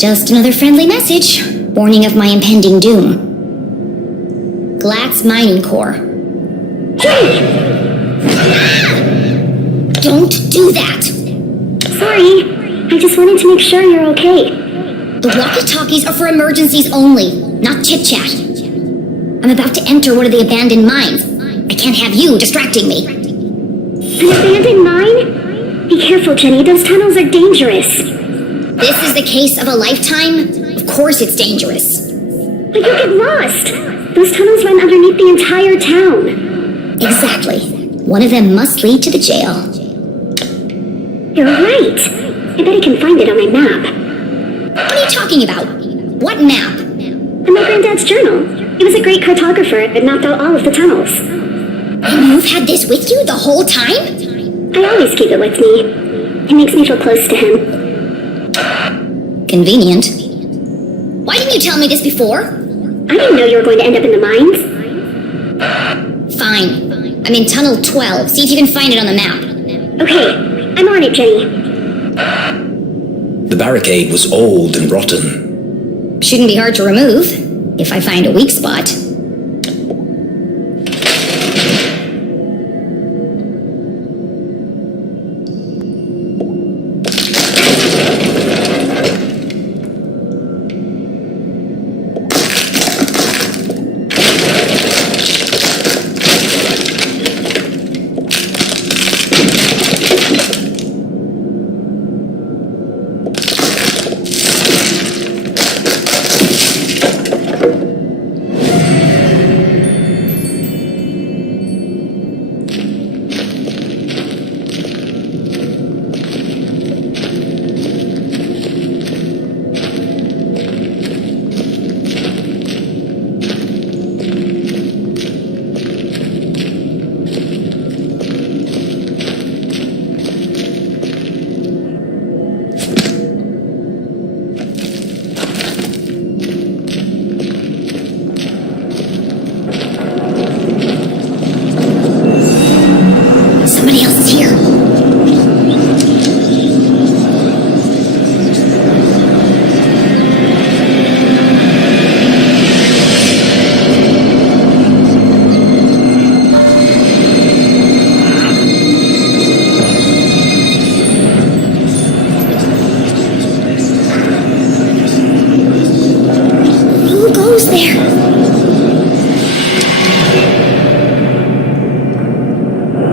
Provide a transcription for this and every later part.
Just another friendly message, warning of my impending doom. Glatz Mining Core. Jenny! Don't do that! Sorry, I just wanted to make sure you're okay. The walkie-talkies are for emergencies only, not chit-chat. I'm about to enter one of the abandoned mines. I can't have you distracting me. An abandoned mine? Be careful, Jenny, those tunnels are dangerous. This is the case of a lifetime? Of course it's dangerous. But you get lost! Those tunnels run underneath the entire town. Exactly. One of them must lead to the jail. You're right. I bet I can find it on my map. What are you talking about? What map? In my granddad's journal. He was a great cartographer and mapped out all of the tunnels. And you've had this with you the whole time? I always keep it with me. It makes me feel close to him. Convenient. Why didn't you tell me this before? I didn't know you were going to end up in the mines. Fine. I'm in Tunnel 12. See if you can find it on the map. Okay, I'm on it, Jenny. The barricade was old and rotten. Shouldn't be hard to remove, if I find a weak spot. Somebody else is here. Who goes there?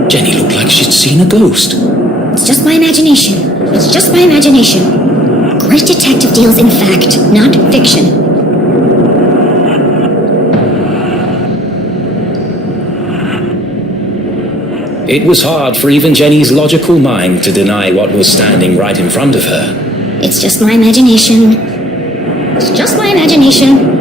Jenny looked like she'd seen a ghost. It's just my imagination. It's just my imagination. Great detective deals in fact, not fiction. It was hard for even Jenny's logical mind to deny what was standing right in front of her. It's just my imagination. It's just my imagination.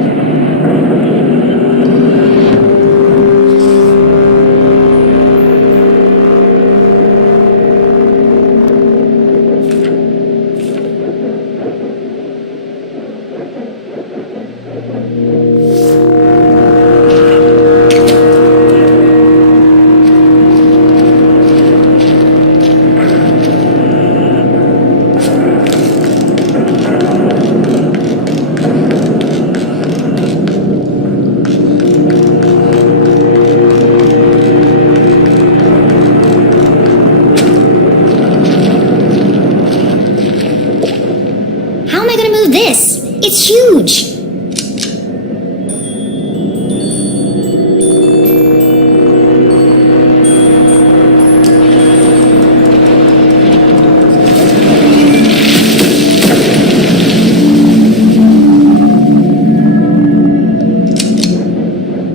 How am I going to move this? It's huge.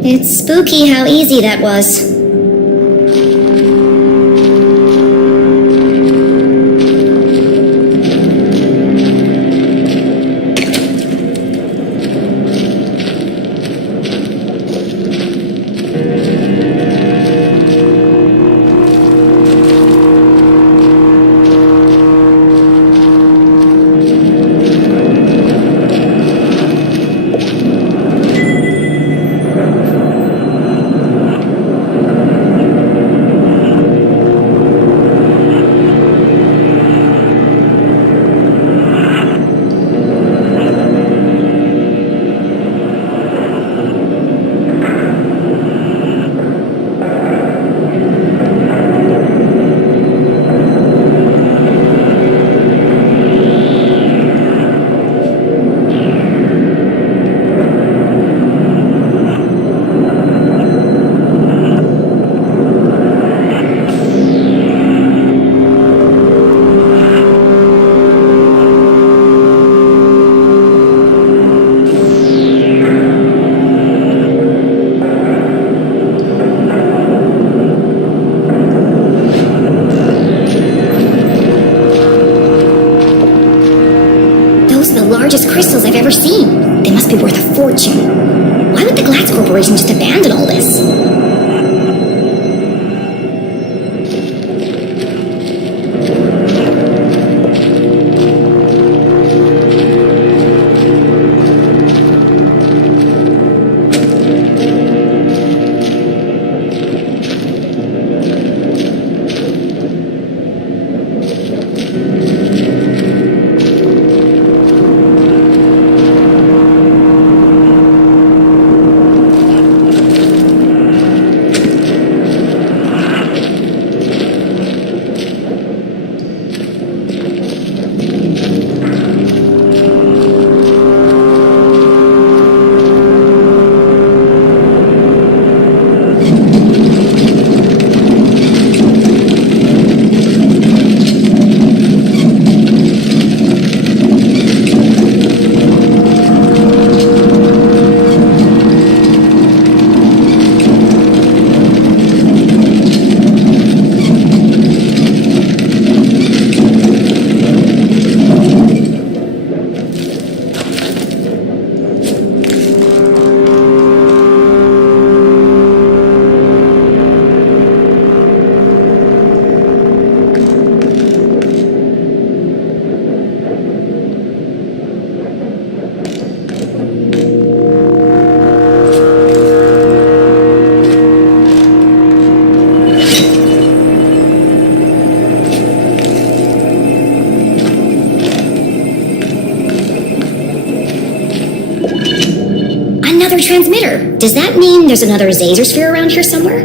It's spooky how easy that was. largest crystals I've ever seen. They must be worth a fortune. Why would the Glatz Corporation just abandon all this? Transmitter. Does that mean there's another Zazer sphere around here somewhere?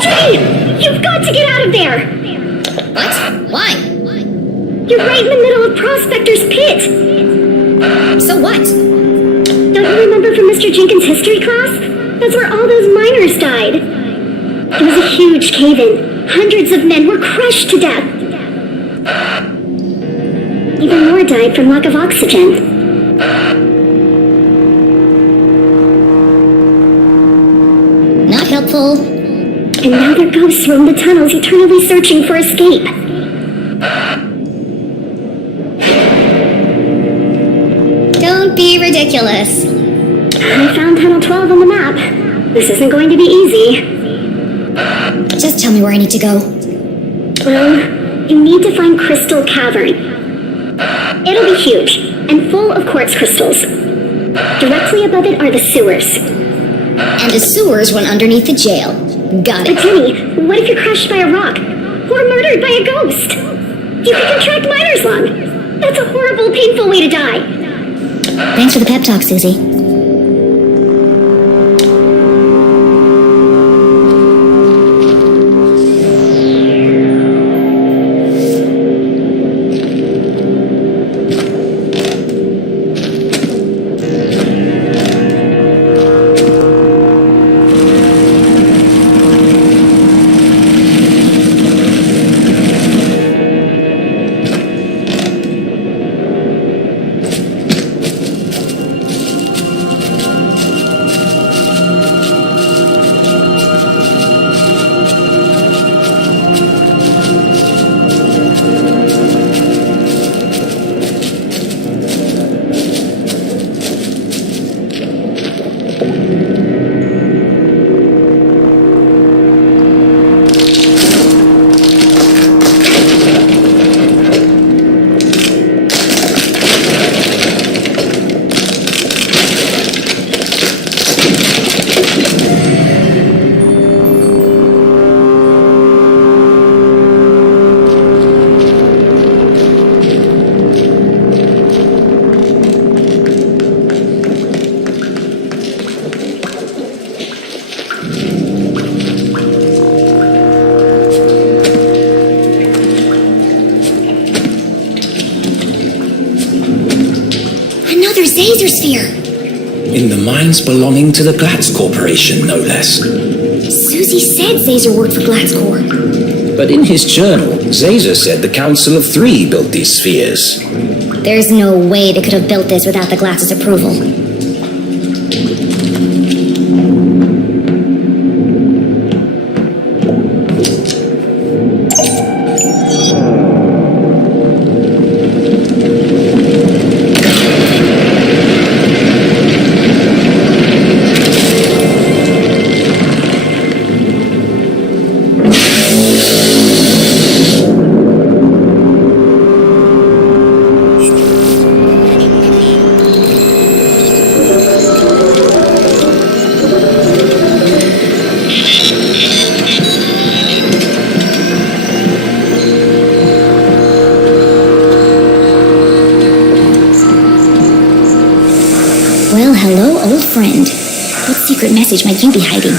Hey! You've got to get out of there! What? Why? You're right in the middle of Prospector's pit! So what? Don't you remember from Mr. Jenkins' history class? That's where all those miners died. It was a huge cave-in. Hundreds of men were crushed to death. Even more died from lack of oxygen. Not helpful. And now their ghosts roam the tunnels, eternally searching for escape. Don't be ridiculous. I found Tunnel 12 on the map. This isn't going to be easy. Just tell me where I need to go. Well, you need to find Crystal Cavern. It'll be huge, and full of quartz crystals. Directly above it are the sewers. And the sewers run underneath the jail. Got But it. Jenny, what if you're crushed by a rock? Or murdered by a ghost? You could contract miner's lung. That's a horrible, painful way to die. Thanks for the pep talk, Susie. Zazer sphere. In the mines belonging to the Glatz Corporation, no less. Susie Lucy said Zazer worked for Glatzcore. But in his journal, Zazer said the Council of Three built these spheres. There's no way they could have built this without the Glatz's approval. Well, hello, old friend. What secret message might you be hiding?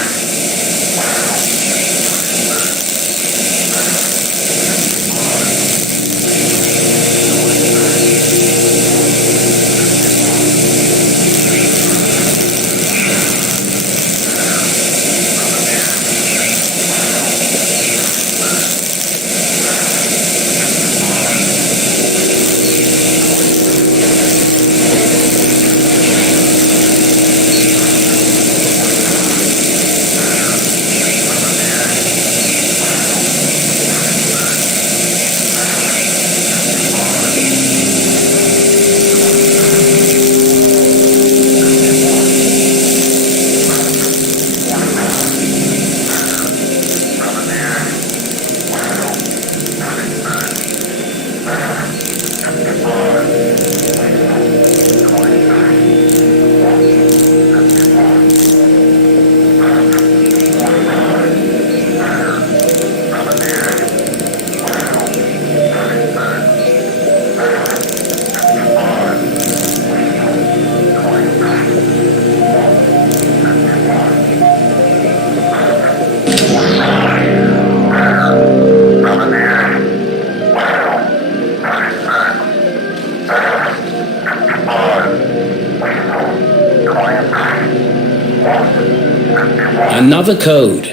Another code.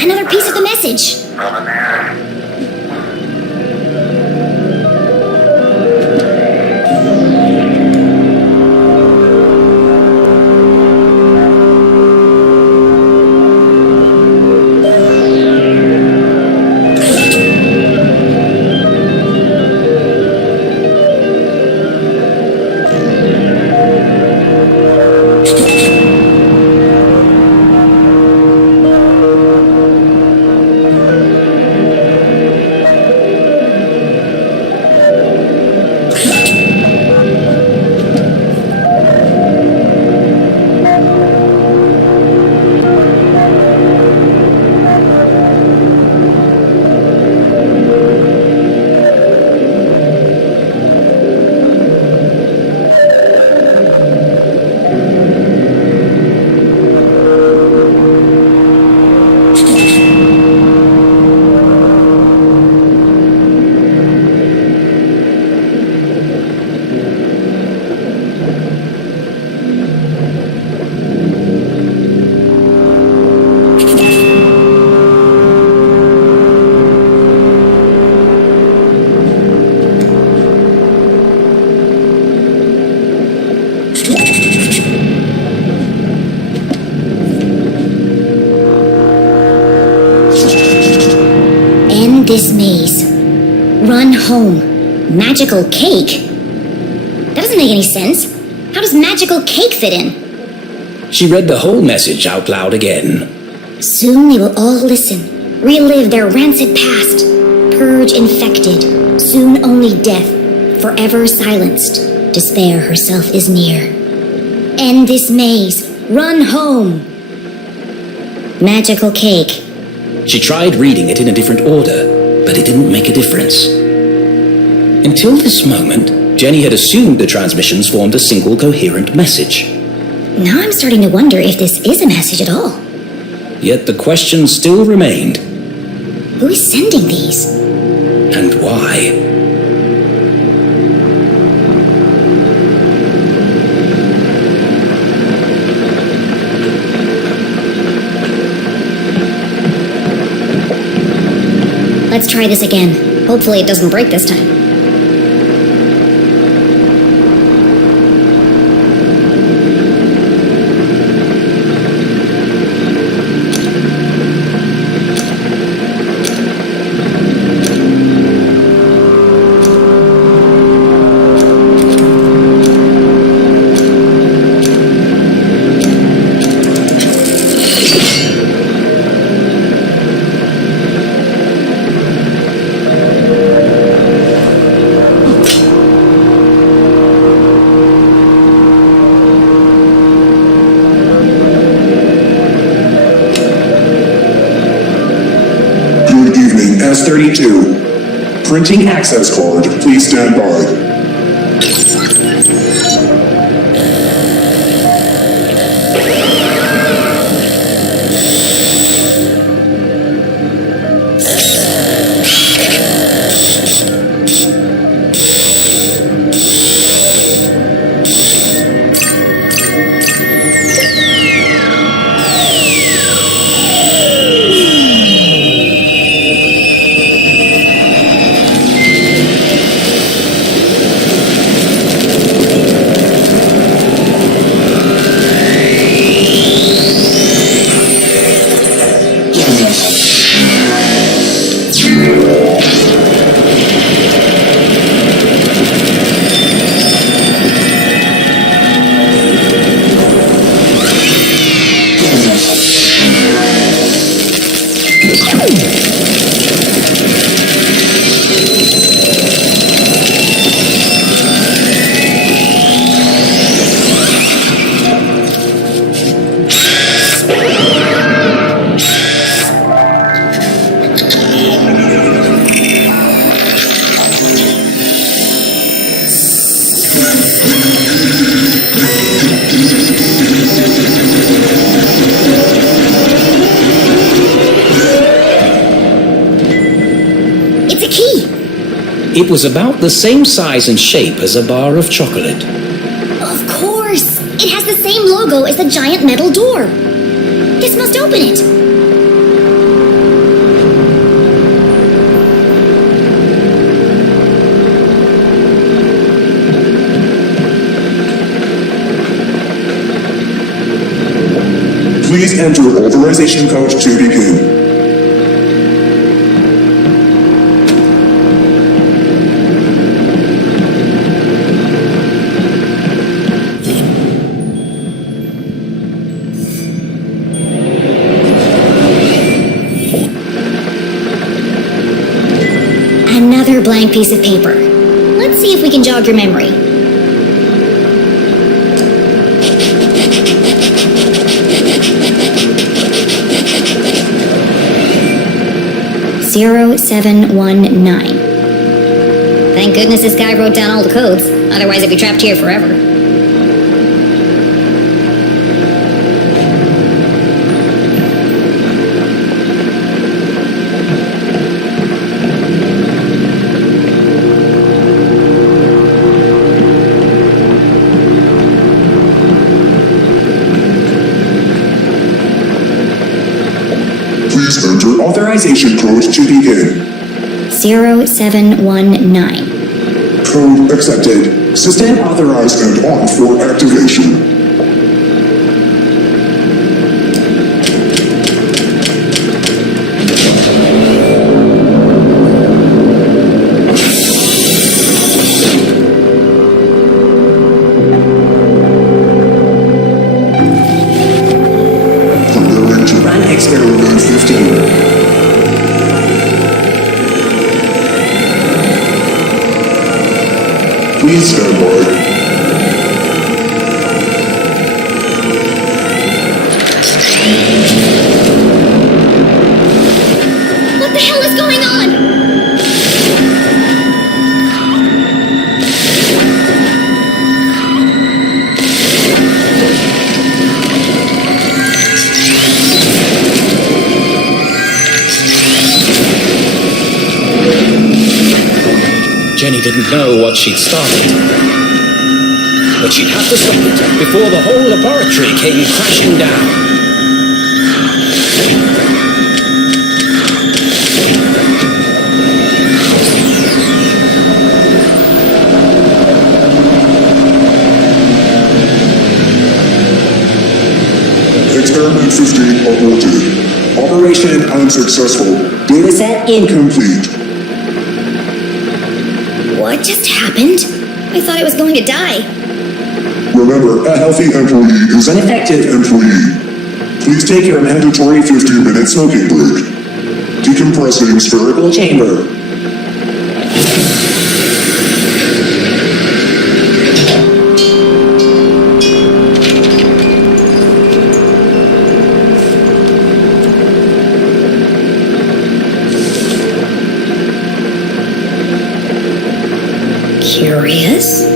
Another piece of the message. This maze. Run home. Magical cake? That doesn't make any sense. How does magical cake fit in? She read the whole message out loud again. Soon they will all listen, relive their rancid past, purge infected, soon only death, forever silenced. Despair herself is near. End this maze. Run home. Magical cake. She tried reading it in a different order, but it didn't make a difference. Until this moment, Jenny had assumed the transmissions formed a single coherent message. Now I'm starting to wonder if this is a message at all. Yet the question still remained. Who is sending these? And why? Let's try this again. Hopefully it doesn't break this time. S32. Printing access card. Please stand by. It was about the same size and shape as a bar of chocolate. Of course! It has the same logo as the giant metal door. This must open it. Please enter authorization code to begin. Another blank piece of paper. Let's see if we can jog your memory. (0719). Thank goodness this guy wrote down all the codes. Otherwise I'd be trapped here forever. Please enter authorization code to begin. 0719. Code accepted. System authorized and on for activation. Preparing to run experiment 15. Please stand by. What the hell is going on? Jenny didn't know what she'd started. But she'd have to stop it before the whole laboratory came crashing down. Experiment 15 aborted. Operation unsuccessful. Dataset incomplete. What just happened? I thought I was going to die. Remember, a healthy employee is an effective employee. Please take your mandatory 15-minute smoking break. Decompressing spherical chamber. Curious?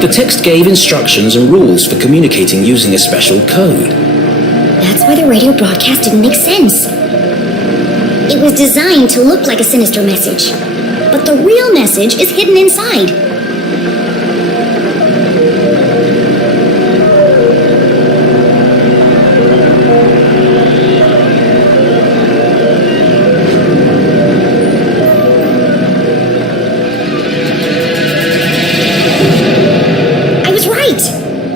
The text gave instructions and rules for communicating using a special code. That's why the radio broadcast didn't make sense. It was designed to look like a sinister message, but the real message is hidden inside.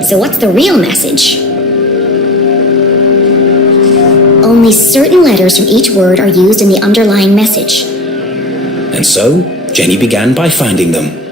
So what's the real message? Only certain letters from each word are used in the underlying message. And so, Jenny began by finding them.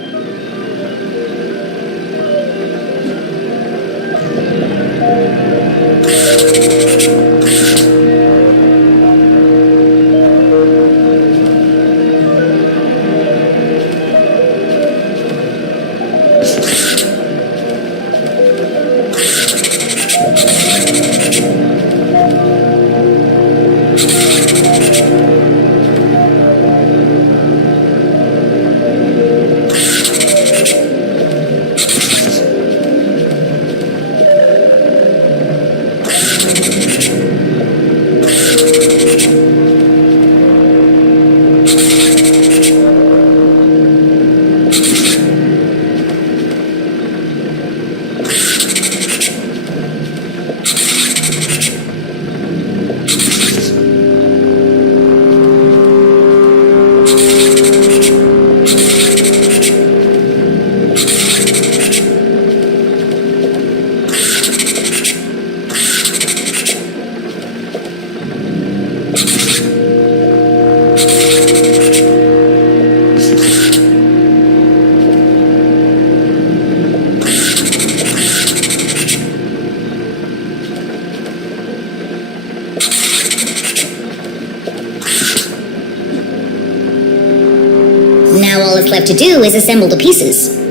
Now all that's left to do is assemble the pieces.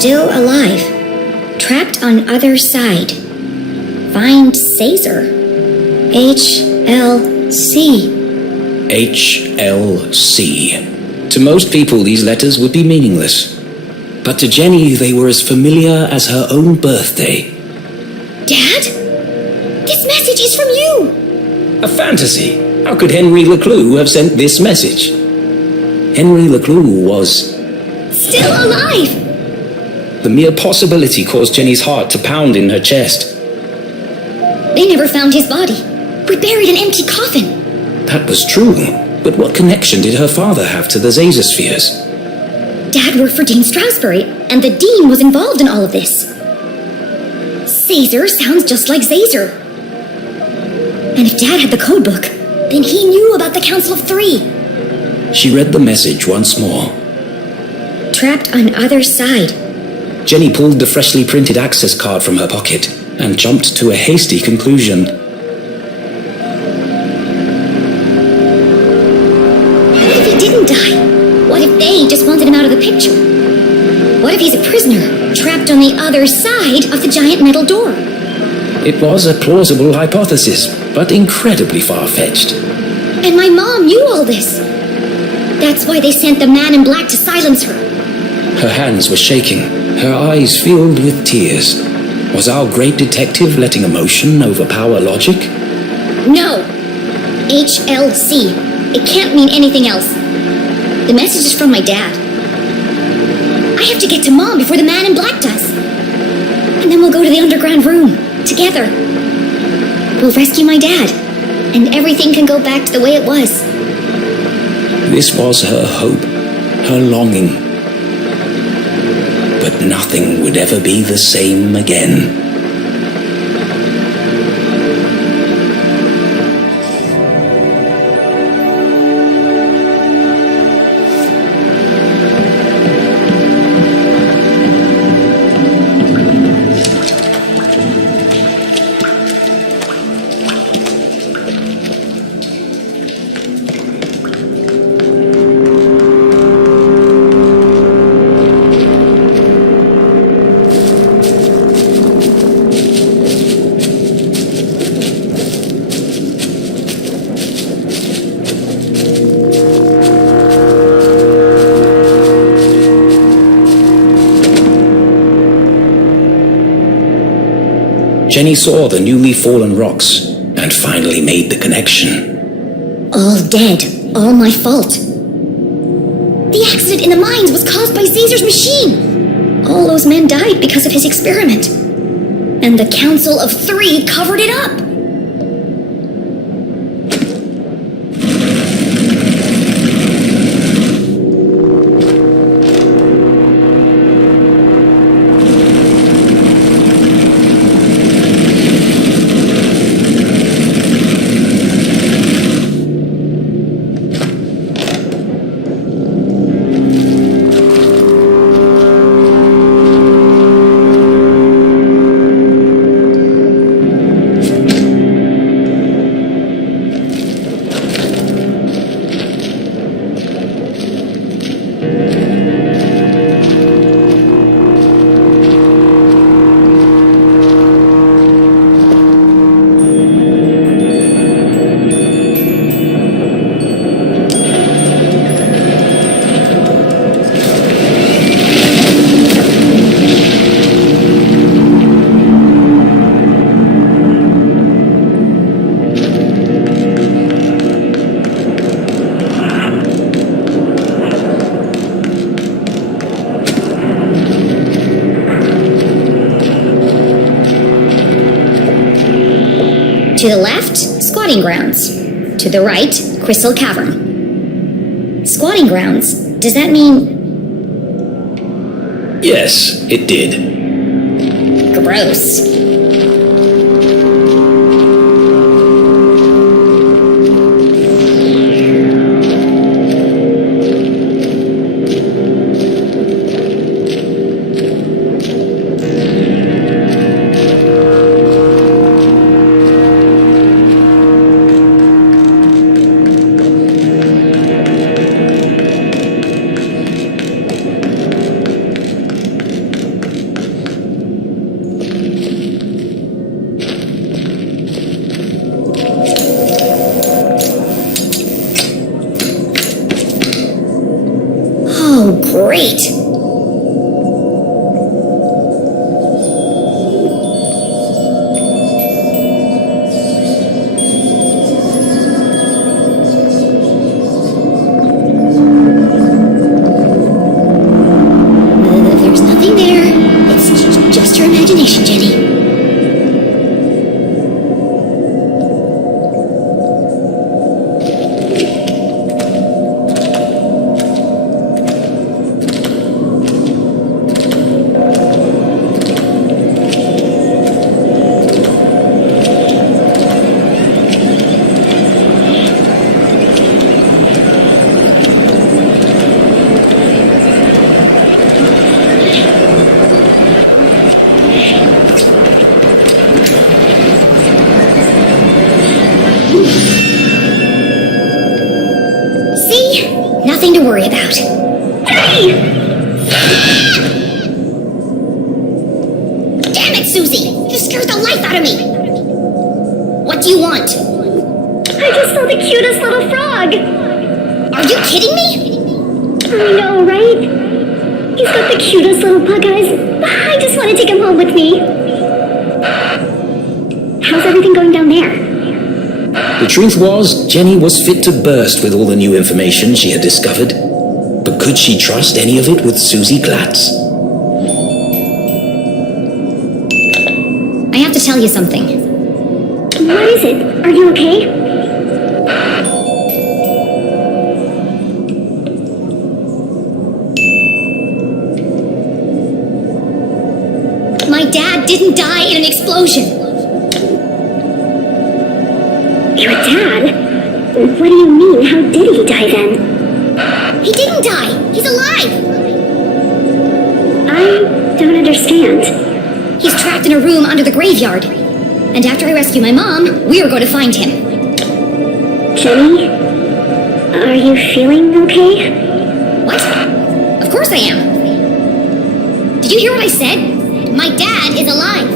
Still alive. Trapped on other side. Find Caesar. HLC. HLC. To most people, these letters would be meaningless. But to Jenny, they were as familiar as her own birthday. Dad? This message is from you! A fantasy. How could Henry LeClue have sent this message? Henry LeClue was... Still alive! The mere possibility caused Jenny's heart to pound in her chest. They never found his body. We buried an empty coffin. That was true, but what connection did her father have to the Zazer spheres? Dad worked for Dean Strasberry, and the Dean was involved in all of this. Caesar sounds just like Zazer. And if Dad had the codebook, then he knew about the Council of Three. She read the message once more. Trapped on other side. Jenny pulled the freshly printed access card from her pocket and jumped to a hasty conclusion. What if he didn't die? What if they just wanted him out of the picture? What if he's a prisoner, trapped on the other side of the giant metal door? It was a plausible hypothesis, but incredibly far-fetched. And my mom knew all this. That's why they sent the man in black to silence her. Her hands were shaking, her eyes filled with tears. Was our great detective letting emotion overpower logic? No. HLC. It can't mean anything else. The message is from my dad. I have to get to Mom before the man in black does. And then we'll go to the underground room, together. We'll rescue my dad, and everything can go back to the way it was. This was her hope, her longing. But nothing would ever be the same again. Jenny saw the newly fallen rocks and finally made the connection. All dead. All my fault. The accident in the mines was caused by Caesar's machine. All those men died because of his experiment. And the Council of Three covered it up. To the left, squatting grounds. To the right, crystal cavern. Squatting grounds, does that mean... Yes, it did. Gross. Great. There's nothing there. It's just your imagination, Jenny. Nothing to worry about. Hey! Damn it, Susie! You scared the life out of me! What do you want? I just saw the cutest little frog! Are you kidding me? I know, right? He's got the cutest little bug eyes. I just want to take him home with me. How's everything going down there? The truth was, Jenny was fit to burst with all the new information she had discovered. But could she trust any of it with Susie Glatz? I have to tell you something. What is it? Are you okay? My dad didn't die in an explosion. Your dad? What do you mean? How did he die then? He didn't die. He's alive. I don't understand. He's trapped in a room under the graveyard. And after I rescue my mom, we are going to find him. Jenny? Are you feeling okay? What? Of course I am. Did you hear what I said? My dad is alive.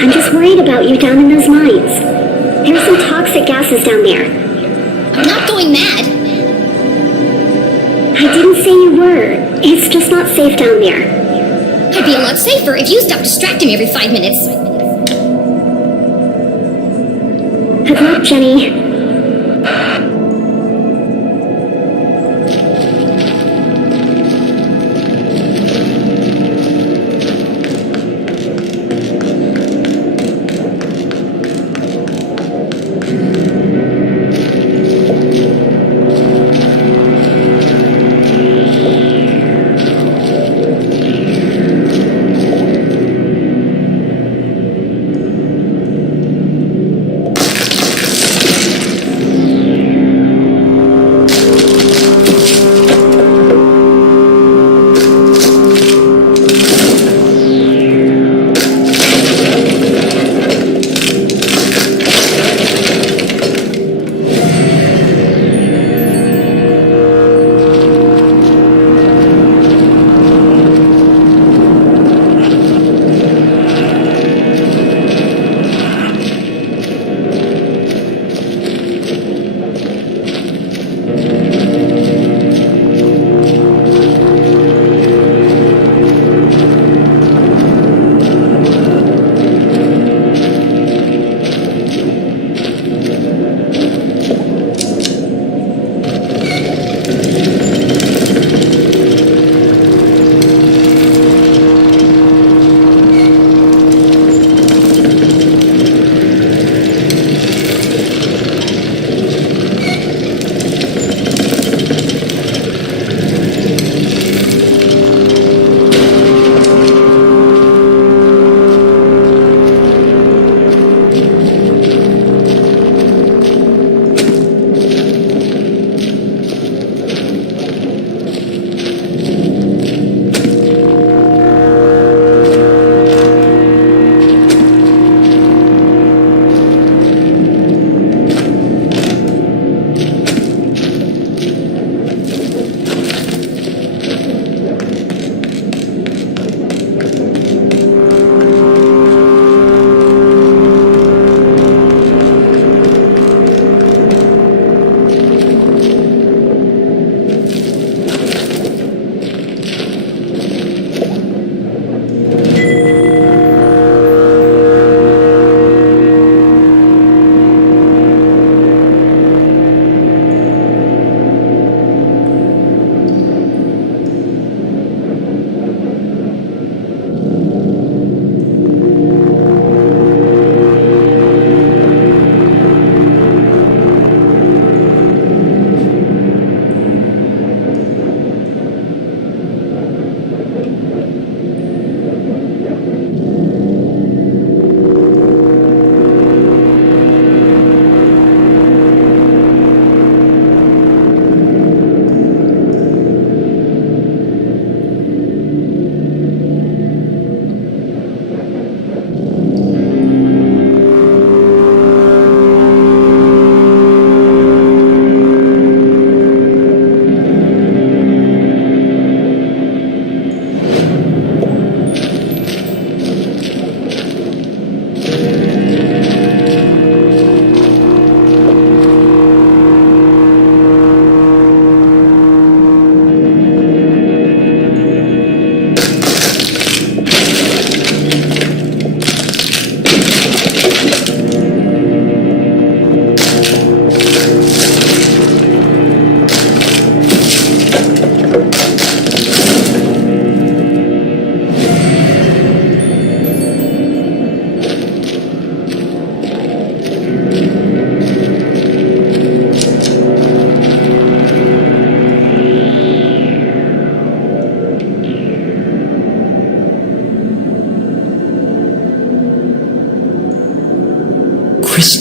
I'm just worried about you down in those mines. There's some toxic gases down there. I'm not going mad. I didn't say you were. It's just not safe down there. I'd be a lot safer if you stopped distracting me every 5 minutes. Good luck, Jenny.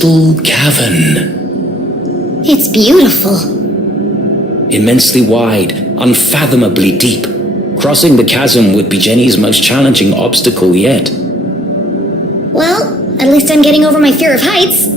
crystal cavern. It's beautiful. Immensely wide, unfathomably deep. Crossing the chasm would be Jenny's most challenging obstacle yet. Well, at least I'm getting over my fear of heights.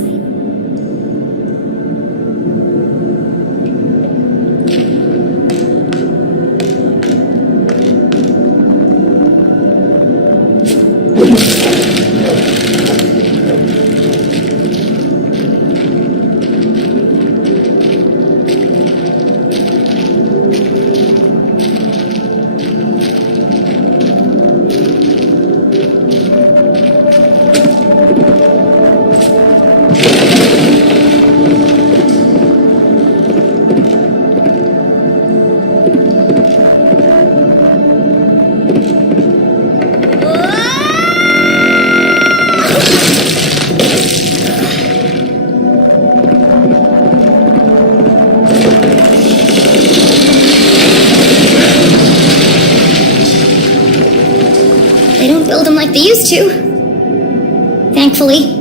They don't build them like they used to. Thankfully.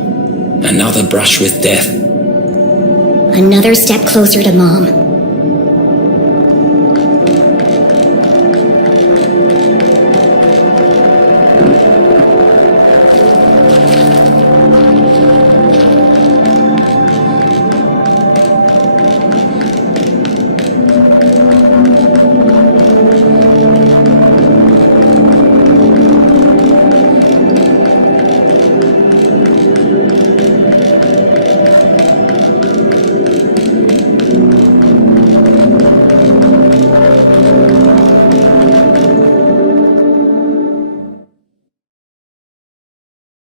Another brush with death. Another step closer to Mom.